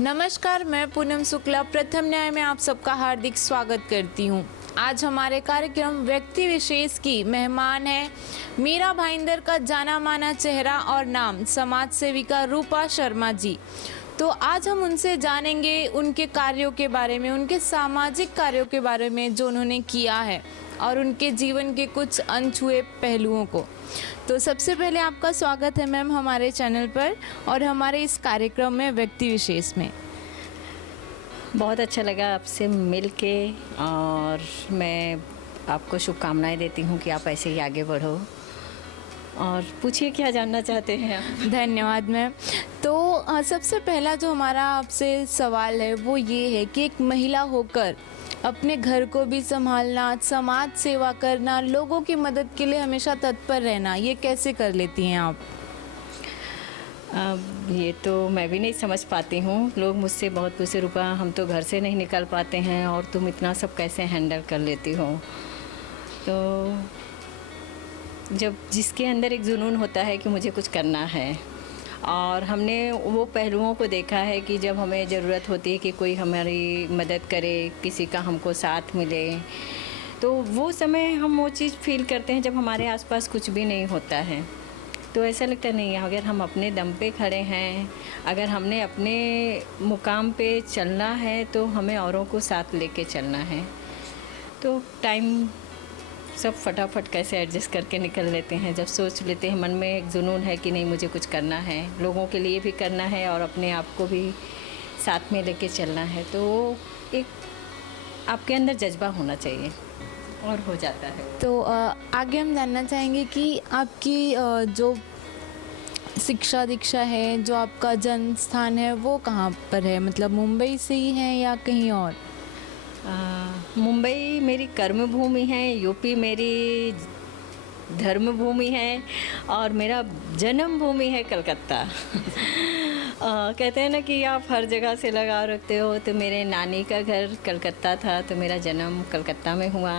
नमस्कार, मैं पूनम शुक्ला प्रथम न्याय में आप सबका हार्दिक स्वागत करती हूँ। आज हमारे कार्यक्रम व्यक्ति विशेष की मेहमान है मीरा भाईंदर का जाना माना चेहरा और नाम समाज सेविका रूपा शर्मा जी। तो आज हम उनसे जानेंगे उनके कार्यों के बारे में, उनके सामाजिक कार्यों के बारे में जो उन्होंने किया है और उनके जीवन के कुछ अनछुए पहलुओं को। तो सबसे पहले आपका स्वागत है मैम हमारे चैनल पर और हमारे इस कार्यक्रम में व्यक्ति विशेष में। बहुत अच्छा लगा आपसे मिल के और मैं आपको शुभकामनाएं देती हूँ कि आप ऐसे ही आगे बढ़ो। और पूछिए क्या जानना चाहते हैं आप। धन्यवाद मैम। तो सबसे पहला जो हमारा आपसे सवाल है वो ये है कि एक महिला होकर अपने घर को भी संभालना, समाज सेवा करना, लोगों की मदद के लिए हमेशा तत्पर रहना, ये कैसे कर लेती हैं आप? ये तो मैं भी नहीं समझ पाती हूँ। लोग मुझसे बहुत पूछे, रूपा हम तो घर से नहीं निकल पाते हैं और तुम इतना सब कैसे हैंडल कर लेती हो। तो जब जिसके अंदर एक जुनून होता है कि मुझे कुछ करना है और हमने वो पहलुओं को देखा है कि जब हमें ज़रूरत होती है कि कोई हमारी मदद करे, किसी का हमको साथ मिले, तो वो समय हम वो चीज़ फील करते हैं जब हमारे आसपास कुछ भी नहीं होता है। तो ऐसा लगता नहीं है अगर हम अपने दम पे खड़े हैं, अगर हमने अपने मुकाम पे चलना है तो हमें औरों को साथ लेके चलना है। तो टाइम सब फटाफट कैसे एडजस्ट करके निकल लेते हैं जब सोच लेते हैं मन में एक जुनून है कि नहीं मुझे कुछ करना है, लोगों के लिए भी करना है और अपने आप को भी साथ में लेके चलना है। तो एक आपके अंदर जज्बा होना चाहिए और हो जाता है। तो आगे हम जानना चाहेंगे कि आपकी जो शिक्षा दीक्षा है, जो आपका जन्म स्थान है वो कहाँ पर है? मतलब मुंबई से ही है या कहीं और? मुंबई मेरी कर्म भूमि है, यूपी मेरी धर्म भूमि है और मेरा जन्म भूमि है कलकत्ता। कहते हैं ना कि आप हर जगह से लगाव रखते हो। तो मेरे नानी का घर कलकत्ता था, तो मेरा जन्म कलकत्ता में हुआ।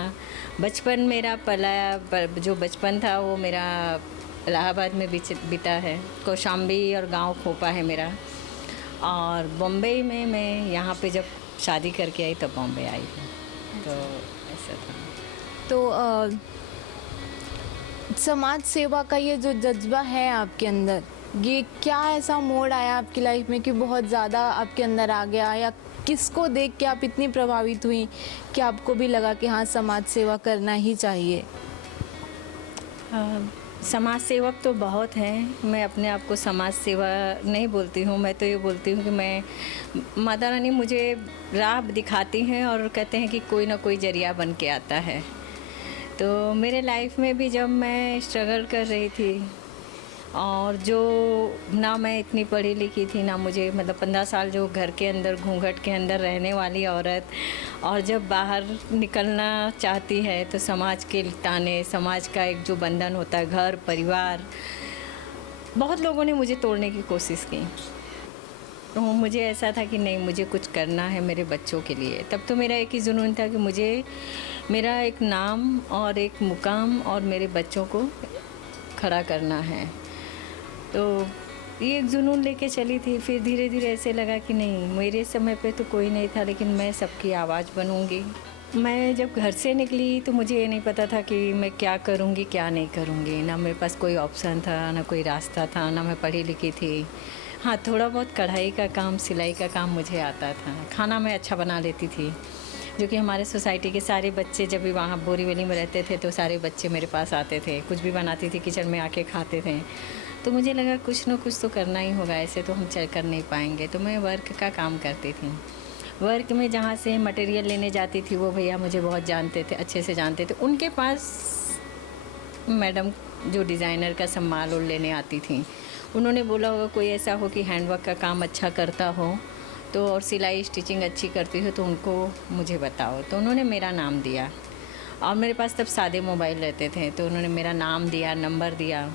बचपन मेरा पला जो बचपन था वो मेरा इलाहाबाद में बीता है। कौशाम्बी और गांव खोपा है मेरा। और बॉम्बे में मैं यहाँ पे जब शादी करके आई तब बॉम्बे आई हूँ। तो ऐसा था। तो समाज सेवा का ये जो जज्बा है आपके अंदर, ये क्या ऐसा मोड़ आया आपकी लाइफ में कि बहुत ज़्यादा आपके अंदर आ गया, या किसको देख के आप इतनी प्रभावित हुई कि आपको भी लगा कि हाँ समाज सेवा करना ही चाहिए? समाज सेवक तो बहुत हैं। मैं अपने आप को समाज सेवा नहीं बोलती हूँ। मैं तो ये बोलती हूँ कि मैं माता रानी मुझे राह दिखाती हैं और कहते हैं कि कोई ना कोई जरिया बन के आता है। तो मेरे लाइफ में भी जब मैं स्ट्रगल कर रही थी और जो ना मैं इतनी पढ़ी लिखी थी, ना मुझे मतलब 15 साल जो घर के अंदर घूंघट के अंदर रहने वाली औरत, और जब बाहर निकलना चाहती है तो समाज के ताने, समाज का एक जो बंधन होता है, घर परिवार, बहुत लोगों ने मुझे तोड़ने की कोशिश की। तो मुझे ऐसा था कि नहीं, मुझे कुछ करना है मेरे बच्चों के लिए। तब तो मेरा एक ही जुनून था कि मुझे मेरा एक नाम और एक मुकाम और मेरे बच्चों को खड़ा करना है। तो ये एक जुनून लेके चली थी। फिर धीरे धीरे ऐसे लगा कि नहीं, मेरे समय पे तो कोई नहीं था, लेकिन मैं सबकी आवाज़ बनूंगी। मैं जब घर से निकली तो मुझे ये नहीं पता था कि मैं क्या करूंगी क्या नहीं करूंगी। ना मेरे पास कोई ऑप्शन था, ना कोई रास्ता था, ना मैं पढ़ी लिखी थी। हाँ, थोड़ा बहुत कढ़ाई का काम, सिलाई का काम मुझे आता था। खाना मैं अच्छा बना लेती थी, जो कि हमारे सोसाइटी के सारे बच्चे जब भी वहाँ बोरीवली में रहते थे तो सारे बच्चे मेरे पास आते थे। कुछ भी बनाती थी किचन में आके खाते थे। तो मुझे लगा कुछ ना कुछ तो करना ही होगा, ऐसे तो हम चल कर नहीं पाएंगे। तो मैं वर्क का काम करती थी। वर्क में जहाँ से मटेरियल लेने जाती थी वो भैया मुझे बहुत जानते थे, अच्छे से जानते थे। उनके पास मैडम जो डिज़ाइनर का सब माल लेने आती थी, उन्होंने बोला होगा कोई ऐसा हो कि हैंडवर्क का काम अच्छा करता हो तो, और सिलाई स्टिचिंग अच्छी करती हो तो उनको मुझे बताओ। तो उन्होंने मेरा नाम दिया और मेरे पास तब सादे मोबाइल रहते थे, तो उन्होंने मेरा नाम दिया, नंबर दिया।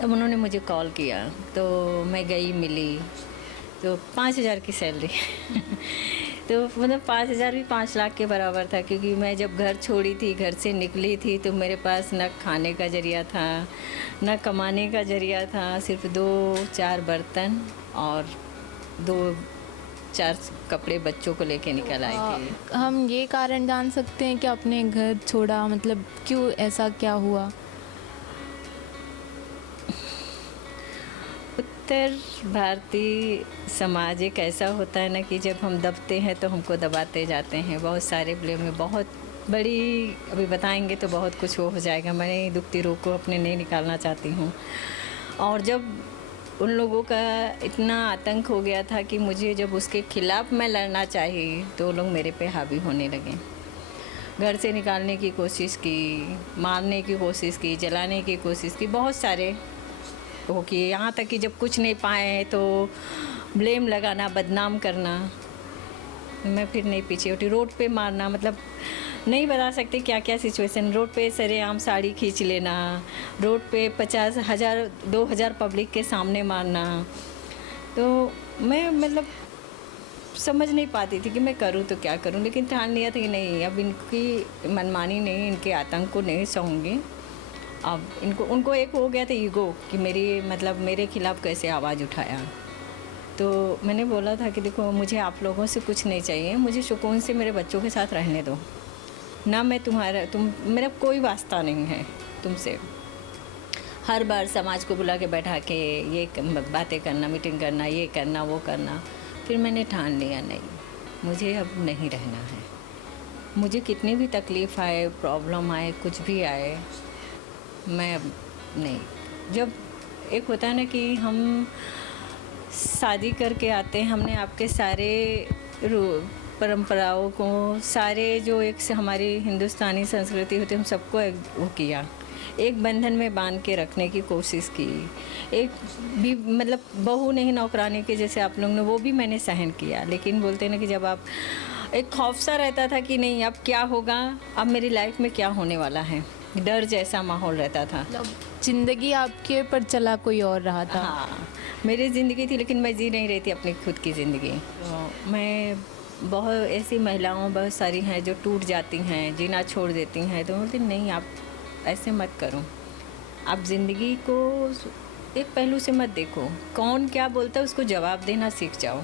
तब उन्होंने मुझे कॉल किया तो मैं गई, मिली। तो 5,000 की सैलरी तो मतलब 5,000 भी 5 लाख के बराबर था, क्योंकि मैं जब घर छोड़ी थी, घर से निकली थी, तो मेरे पास न खाने का जरिया था, न कमाने का जरिया था। सिर्फ 2-4 बर्तन और 2-4 कपड़े बच्चों को लेके निकल आई थी। हम ये कारण जान सकते हैं कि आपने घर छोड़ा, मतलब क्यों, ऐसा क्या हुआ? उत्तर भारतीय समाज एक ऐसा होता है ना कि जब हम दबते हैं तो हमको दबाते जाते हैं। बहुत सारे ब्लेम में, बहुत बड़ी अभी बताएंगे तो बहुत कुछ हो जाएगा। मैं दुखती रूह को अपने नहीं निकालना चाहती हूँ। और जब उन लोगों का इतना आतंक हो गया था कि मुझे जब उसके खिलाफ मैं लड़ना चाहिए तो लोग मेरे पे हावी होने लगे। घर से निकालने की कोशिश की, मारने की कोशिश की, जलाने की कोशिश की, बहुत सारे वो किए। यहाँ तक कि जब कुछ नहीं पाए तो ब्लेम लगाना, बदनाम करना। मैं फिर नहीं पीछे हटी। रोड पे मारना, मतलब नहीं बता सकते क्या क्या सिचुएशन। रोड पे सरेआम साड़ी खींच लेना, रोड पे 50,000 2,000 पब्लिक के सामने मारना। तो मैं मतलब समझ नहीं पाती थी कि मैं करूँ तो क्या करूँ, लेकिन ठान लिया था कि नहीं, अब इनकी मनमानी नहीं, इनके आतंक को नहीं सहूँगी। अब उनको एक हो गया था ईगो कि मेरे खिलाफ़ कैसे आवाज़ उठाया। तो मैंने बोला था कि देखो, मुझे आप लोगों से कुछ नहीं चाहिए, मुझे सुकून से मेरे बच्चों के साथ रहने दो ना। मैं मेरा कोई वास्ता नहीं है तुमसे। हर बार समाज को बुला के बैठा के ये बातें करना, मीटिंग करना, ये करना, वो करना। फिर मैंने ठान लिया, नहीं, मुझे अब नहीं रहना है। मुझे कितनी भी तकलीफ़ आए, प्रॉब्लम आए, कुछ भी आए, मैं अब नहीं। जब एक होता है ना कि हम शादी करके आते हैं, हमने आपके सारे परंपराओं को, सारे जो एक से हमारी हिंदुस्तानी संस्कृति होती है, हम सबको वो किया, एक बंधन में बांध के रखने की कोशिश की। एक भी मतलब बहू नहीं, नौकरानी के जैसे आप लोग ने, वो भी मैंने सहन किया। लेकिन बोलते हैं ना कि जब आप, एक खौफ सा रहता था कि नहीं अब क्या होगा, अब मेरी लाइफ में क्या होने वाला है, डर जैसा माहौल रहता था। जिंदगी आपके पर चला कोई और रहा था। हाँ, मेरी ज़िंदगी थी, लेकिन मैं जी नहीं रही थी अपनी खुद की ज़िंदगी। तो मैं बहुत ऐसी महिलाओं बहुत सारी हैं जो टूट जाती हैं, जीना छोड़ देती हैं। तो बोलती नहीं, आप ऐसे मत करो, आप ज़िंदगी को एक पहलू से मत देखो। कौन क्या बोलता है उसको जवाब देना सीख जाओ।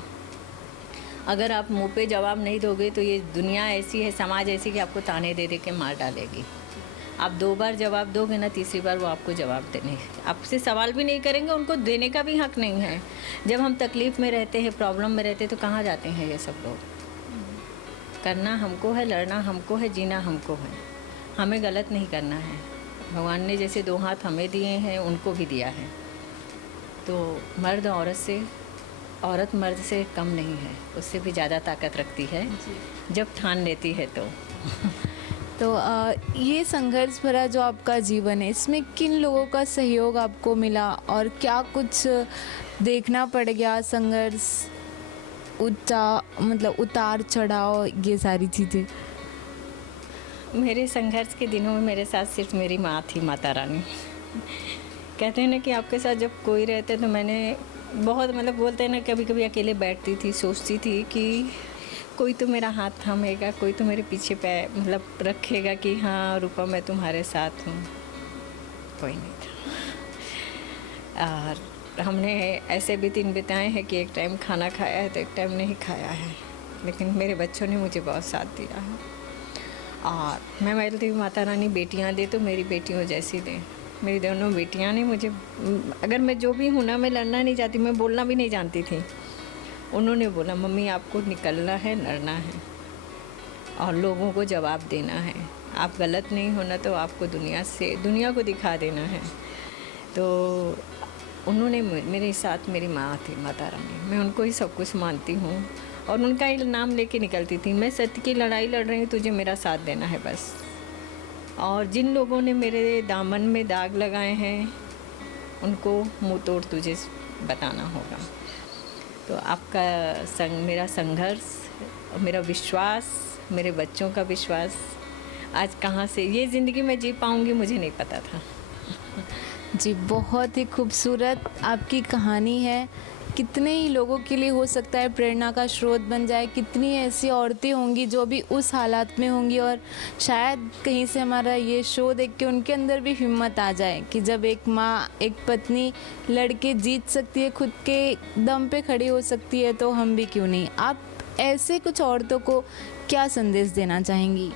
अगर आप मुंह पे जवाब नहीं दोगे तो ये दुनिया ऐसी है, समाज ऐसी कि आपको ताने दे दे के मार डालेगी। आप 2 बार जवाब दोगे ना, तीसरी बार वो आपको जवाब देने, आपसे सवाल भी नहीं करेंगे, उनको देने का भी हक नहीं है। जब हम तकलीफ़ में रहते हैं, प्रॉब्लम में रहते हैं, तो कहाँ जाते हैं ये सब लोग। करना हमको है, लड़ना हमको है, जीना हमको है। हमें गलत नहीं करना है। भगवान ने जैसे 2 हाथ हमें दिए हैं, उनको भी दिया है। तो मर्द औरत मर्द से कम नहीं है, उससे भी ज़्यादा ताकत रखती है जब ठान लेती है तो। तो ये संघर्ष भरा जो आपका जीवन है, इसमें किन लोगों का सहयोग आपको मिला और क्या कुछ देखना पड़ गया? संघर्ष, उतार चढ़ाव, ये सारी चीज़ें। मेरे संघर्ष के दिनों में मेरे साथ सिर्फ मेरी माँ थी, माता रानी। कहते हैं ना कि आपके साथ जब कोई रहते तो मैंने बहुत बोलते हैं ना, कभी कभी अकेले बैठती थी, सोचती थी कि कोई तो मेरा हाथ थामेगा, कोई तो मेरे पीछे रखेगा कि हाँ रूपा मैं तुम्हारे साथ हूँ। कोई नहीं था। और हमने ऐसे भी दिन बिताए हैं कि एक टाइम खाना खाया है तो एक टाइम नहीं खाया है, लेकिन मेरे बच्चों ने मुझे बहुत साथ दिया है। और मैं बोलती हूँ माता रानी बेटियाँ दे तो मेरी बेटियों जैसी दे। मेरी दोनों बेटियाँ ने मुझे, अगर मैं जो भी हूँ ना, मैं लड़ना नहीं चाहती, मैं बोलना भी नहीं जानती थी। उन्होंने बोला मम्मी आपको निकलना है, लड़ना है और लोगों को जवाब देना है। आप गलत नहीं होना तो आपको दुनिया को दिखा देना है। तो उन्होंने मेरे साथ, मेरी माँ थी माता रानी, मैं उनको ही सब कुछ मानती हूँ और उनका ही नाम लेके निकलती थी। मैं सत्य की लड़ाई लड़ रही हूँ, तुझे मेरा साथ देना है बस। और जिन लोगों ने मेरे दामन में दाग लगाए हैं उनको मुँह तोड़ तुझे बताना होगा। तो आपका मेरा संघर्ष, मेरा विश्वास, मेरे बच्चों का विश्वास आज कहाँ से ये ज़िंदगी में जी पाऊँगी मुझे नहीं पता था। जी, बहुत ही खूबसूरत आपकी कहानी है कितने ही लोगों के लिए हो सकता है प्रेरणा का स्रोत बन जाए। कितनी ऐसी औरतें होंगी जो भी उस हालात में होंगी और शायद कहीं से हमारा ये शो देख के उनके अंदर भी हिम्मत आ जाए कि जब एक माँ एक पत्नी लड़के जीत सकती है, खुद के दम पे खड़ी हो सकती है, तो हम भी क्यों नहीं। आप ऐसे कुछ औरतों को क्या संदेश देना चाहेंगी?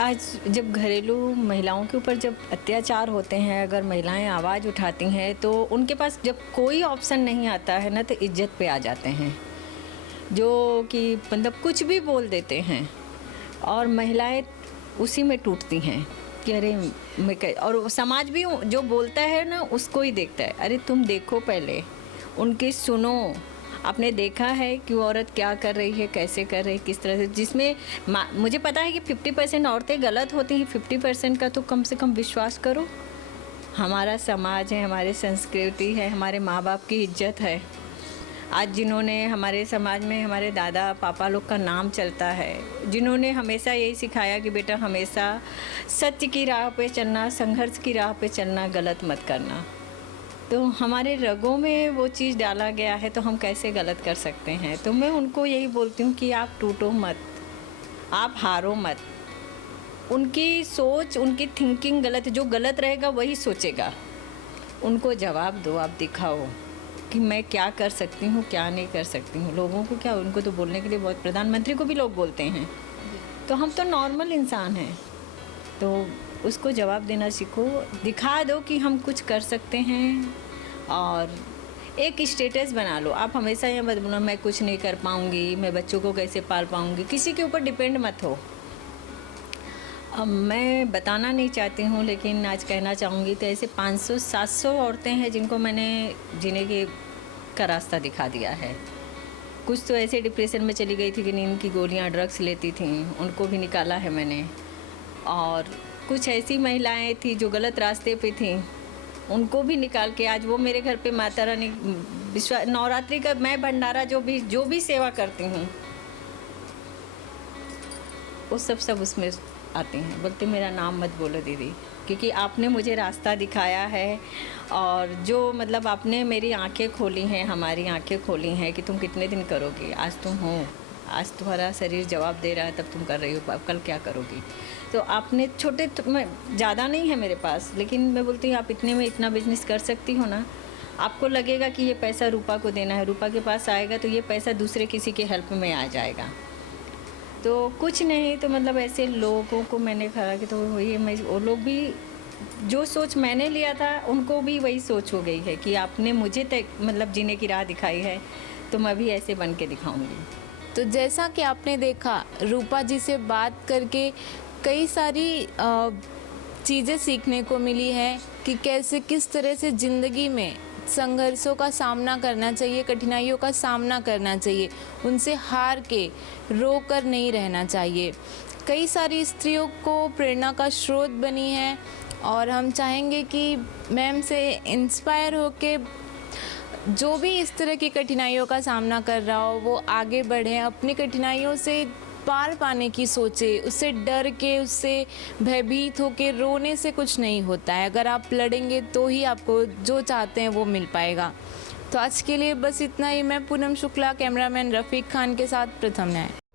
आज जब घरेलू महिलाओं के ऊपर जब अत्याचार होते हैं, अगर महिलाएं आवाज़ उठाती हैं तो उनके पास जब कोई ऑप्शन नहीं आता है ना, तो इज्जत पे आ जाते हैं, जो कि मतलब कुछ भी बोल देते हैं और महिलाएं उसी में टूटती हैं कि अरे और समाज भी जो बोलता है ना उसको ही देखता है। अरे तुम देखो, पहले उनकी सुनो। आपने देखा है कि वो औरत क्या कर रही है, कैसे कर रही है, किस तरह से, जिसमें मुझे पता है कि 50% औरतें गलत होती हैं, 50% का तो कम से कम विश्वास करो। हमारा समाज है, हमारी संस्कृति है, हमारे माँ बाप की इज्जत है। आज जिन्होंने हमारे समाज में हमारे दादा पापा लोग का नाम चलता है, जिन्होंने हमेशा यही सिखाया कि बेटा हमेशा सत्य की राह पे चलना, संघर्ष की राह पे चलना, गलत मत करना, तो हमारे रगों में वो चीज़ डाला गया है, तो हम कैसे गलत कर सकते हैं। तो मैं उनको यही बोलती हूँ कि आप टूटो मत, आप हारो मत। उनकी सोच, उनकी थिंकिंग गलत है, जो गलत रहेगा वही सोचेगा। उनको जवाब दो, आप दिखाओ कि मैं क्या कर सकती हूँ, क्या नहीं कर सकती हूँ। लोगों को क्या, उनको तो बोलने के लिए बहुत, प्रधानमंत्री को भी लोग बोलते हैं, तो हम तो नॉर्मल इंसान हैं। तो उसको जवाब देना सीखो, दिखा दो कि हम कुछ कर सकते हैं और एक स्टेटस बना लो। आप हमेशा ये मत बोलो मैं कुछ नहीं कर पाऊँगी, मैं बच्चों को कैसे पाल पाऊँगी। किसी के ऊपर डिपेंड मत हो। अब मैं बताना नहीं चाहती हूँ, लेकिन आज कहना चाहूँगी, तो ऐसे 500-700 औरतें हैं जिनको मैंने जीने का रास्ता दिखा दिया है। कुछ तो ऐसे डिप्रेशन में चली गई थी कि नींद की गोलियाँ, ड्रग्स लेती थी, उनको भी निकाला है मैंने। और कुछ ऐसी महिलाएं थी जो गलत रास्ते पे थी, उनको भी निकाल के आज वो मेरे घर पे माता रानी नवरात्रि का मैं भंडारा जो भी सेवा करती हूँ, वो सब उसमें आती हैं। बोलते मेरा नाम मत बोलो दीदी, क्योंकि आपने मुझे रास्ता दिखाया है और जो मतलब आपने मेरी आंखें खोली हैं, हमारी आंखें खोली हैं कि तुम कितने दिन करोगी। आज तुम हो, आज तुम्हारा शरीर जवाब दे रहा है, तब तुम कर रही हो, अब कल क्या करोगी। तो आपने छोटे, तो मैं ज़्यादा नहीं है मेरे पास, लेकिन मैं बोलती हूँ आप इतने में इतना बिजनेस कर सकती हो ना। आपको लगेगा कि ये पैसा रूपा को देना है, रूपा के पास आएगा तो ये पैसा दूसरे किसी के हेल्प में आ जाएगा। तो कुछ नहीं, तो मतलब ऐसे लोगों को मैंने कहा कि तो वही मैं, वो लोग भी जो सोच मैंने लिया था उनको भी वही सोच हो गई है कि आपने मुझे तक मतलब जीने की राह दिखाई है, तो मैं भी ऐसे बन के दिखाऊंगी। तो जैसा कि आपने देखा, रूपा जी से बात करके कई सारी चीज़ें सीखने को मिली है कि कैसे किस तरह से ज़िंदगी में संघर्षों का सामना करना चाहिए, कठिनाइयों का सामना करना चाहिए, उनसे हार के रो कर नहीं रहना चाहिए। कई सारी स्त्रियों को प्रेरणा का स्रोत बनी है और हम चाहेंगे कि मैम से इंस्पायर होके जो भी इस तरह की कठिनाइयों का सामना कर रहा हो वो आगे बढ़े, अपनी कठिनाइयों से पार पाने की सोचे, उससे डर के, उससे भयभीत होके रोने से कुछ नहीं होता है। अगर आप लड़ेंगे तो ही आपको जो चाहते हैं वो मिल पाएगा। तो आज के लिए बस इतना ही। मैं पूनम शुक्ला, कैमरामैन रफ़ीक खान के साथ प्रथम न्याय।